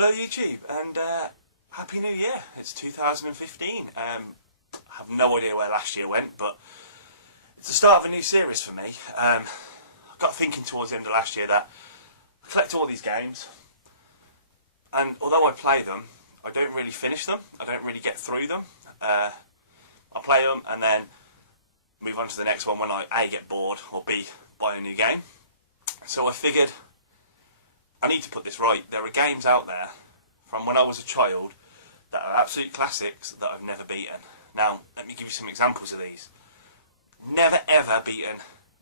Hello YouTube, and Happy New Year. It's 2015. I have no idea where last year went, but it's the start of a new series for me. I got thinking towards the end of last year that I collect all these games, and although I play them, I don't really finish them. I don't really get through them. I play them and then move on to the next one when I A, get bored, or B, buy a new game. So I figured I need to put this right. There are games out there from when I was a child that are absolute classics that I've never beaten. Now, let me give you some examples of these. Never ever beaten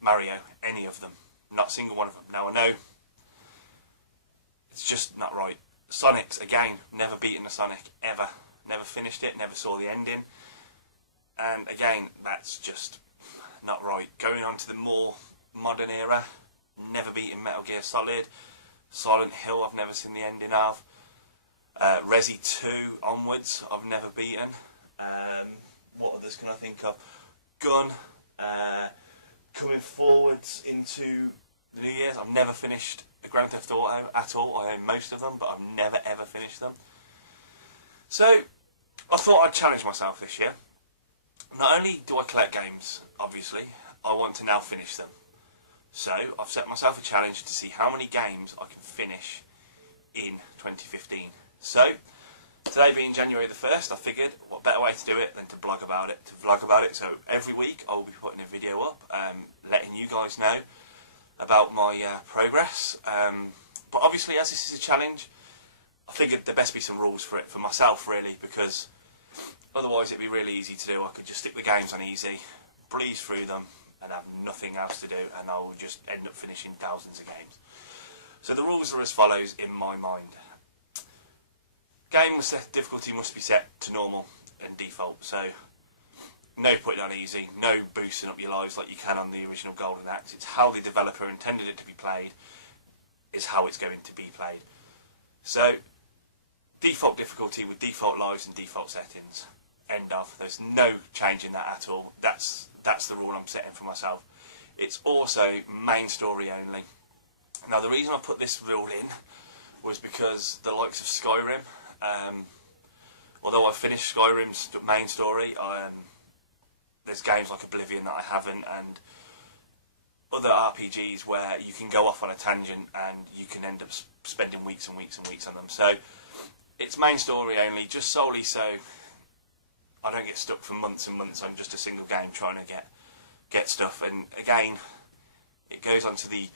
Mario, any of them. Not a single one of them. Now, I know it's just not right. Sonic's, again, never beaten a Sonic, ever. Never finished it, never saw the ending. And again, that's just not right. Going on to the more modern era, never beaten Metal Gear Solid. Silent Hill, I've never seen the ending of. Resi 2 onwards, I've never beaten. What others can I think of? Gun. Coming forwards into the New Year's, I've never finished a Grand Theft Auto at all. I own most of them, but I've never ever finished them. So, I thought I'd challenge myself this year. Not only do I collect games, obviously, I want to now finish them. So, I've set myself a challenge to see how many games I can finish in 2015. So, today being January the 1st, I figured what better way to do it than to vlog about it. So, every week I will be putting a video up, letting you guys know about my progress. But obviously, as this is a challenge, I figured there best be some rules for it, for myself really, because otherwise it'd be really easy to do. I could just stick the games on easy, breeze through them, and have nothing else to do, and I will just end up finishing thousands of games. So the rules are as follows in my mind. Game difficulty must be set to normal and default, so no putting on easy, no boosting up your lives like you can on the original Golden Axe. It's how the developer intended it to be played, is how it's going to be played. So, default difficulty with default lives and default settings. End of. There's no change in that at all. That's the rule I'm setting for myself. It's also main story only. Now, the reason I put this rule in was because the likes of Skyrim, although I finished Skyrim's main story, there's games like Oblivion that I haven't, and other RPGs where you can go off on a tangent and you can end up spending weeks and weeks and weeks on them. So it's main story only, just solely so I don't get stuck for months and months on just a single game trying to get stuff. And again, it goes on to the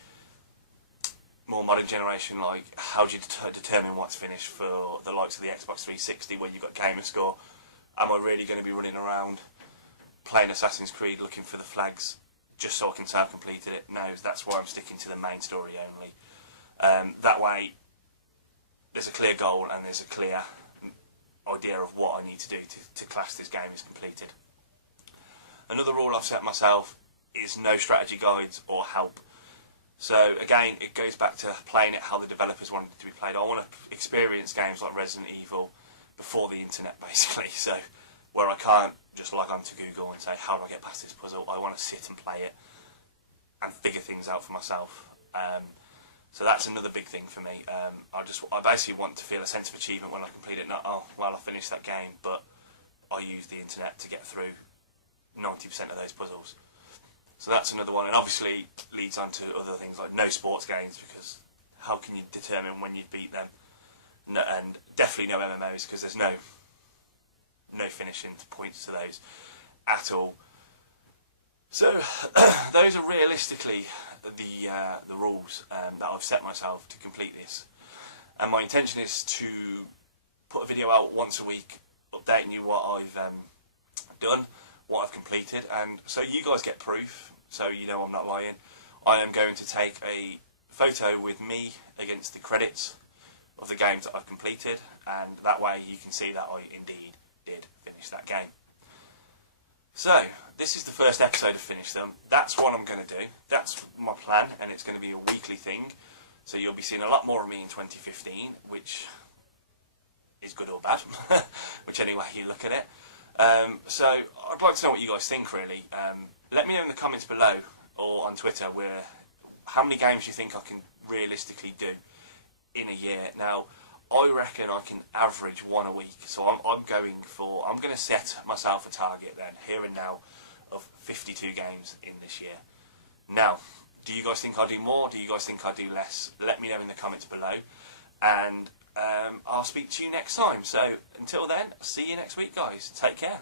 more modern generation, like how do you determine what's finished for the likes of the Xbox 360, where you've got gamer score. Am I really going to be running around playing Assassin's Creed looking for the flags just so I can say I've completed it? No, that's why I'm sticking to the main story only. That way there's a clear goal and there's a clear idea of what I need to do to class this game as completed. Another rule I've set myself is no strategy guides or help. So again, it goes back to playing it how the developers want it to be played. I want to experience games like Resident Evil before the internet, basically. So where I can't just log on to Google and say, how do I get past this puzzle? I want to sit and play it and figure things out for myself. So that's another big thing for me. I basically want to feel a sense of achievement when I complete it. Not, oh, well, I finished that game, but I used the internet to get through 90% of those puzzles. So that's another one, and obviously leads on to other things like no sports games, because how can you determine when you beat them? No, and definitely no MMOs, because there's no finishing points to those at all. So those are realistically the rules that I've set myself to complete this, and my intention is to put a video out once a week updating you what I've done, what I've completed, and so you guys get proof, so you know I'm not lying. I am going to take a photo with me against the credits of the games that I've completed, and that way you can see that I indeed did finish that game. So, this is the first episode of Finish Them. That's what I'm going to do. That's my plan, and it's going to be a weekly thing. So you'll be seeing a lot more of me in 2015, which is good or bad, whichever way you look at it. So, I'd like to know what you guys think, really. Let me know in the comments below, or on Twitter, how many games you think I can realistically do in a year. Now, I reckon I can average one a week. So I'm going to set myself a target then, here and now, of 52 games in this year. Now, do you guys think I'll do more? Do you guys think I'll do less? Let me know in the comments below. And I'll speak to you next time. So until then, see you next week, guys. Take care.